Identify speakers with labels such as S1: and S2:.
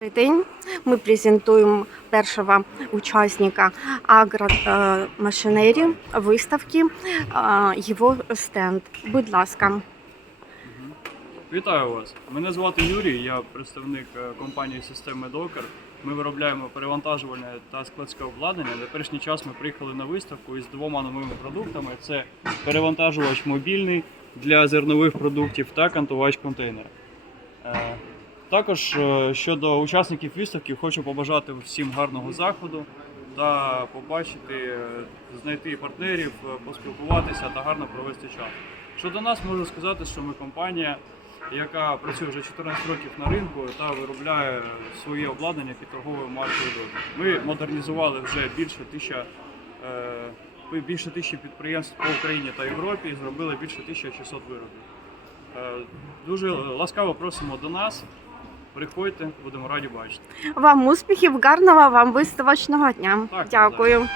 S1: Добрый день. Мы презентуем першого учасника агромашинерії виставки, його стенд. Будь ласка.
S2: Вітаю вас. Мене звати Юрій, я представник е, компанії системи Docker. Ми виробляємо перевантажувальне та складське обладнання. На перший час ми приїхали на виставку із двома новими продуктами: це перевантажувач мобільний для зернових продуктів та кантувач контейнер. Також е, щодо учасників виставки, хочу побажати всім гарного заходу та побачити, е, знайти партнерів, е, поспілкуватися та гарно провести час. Щодо нас, можу сказати, що ми компанія, яка працює вже 14 років на ринку та виробляє своє обладнання під торговою маркою. Ми модернізували вже більше тисяча, більше тисячі підприємств по Україні та Європі і зробили більше 1600 виробів. Дуже ласкаво просимо до нас. Приходьте, будемо раді бачити.
S1: Вам успіхів, гарного вам виставочного дня.
S2: Так,
S1: Дякую.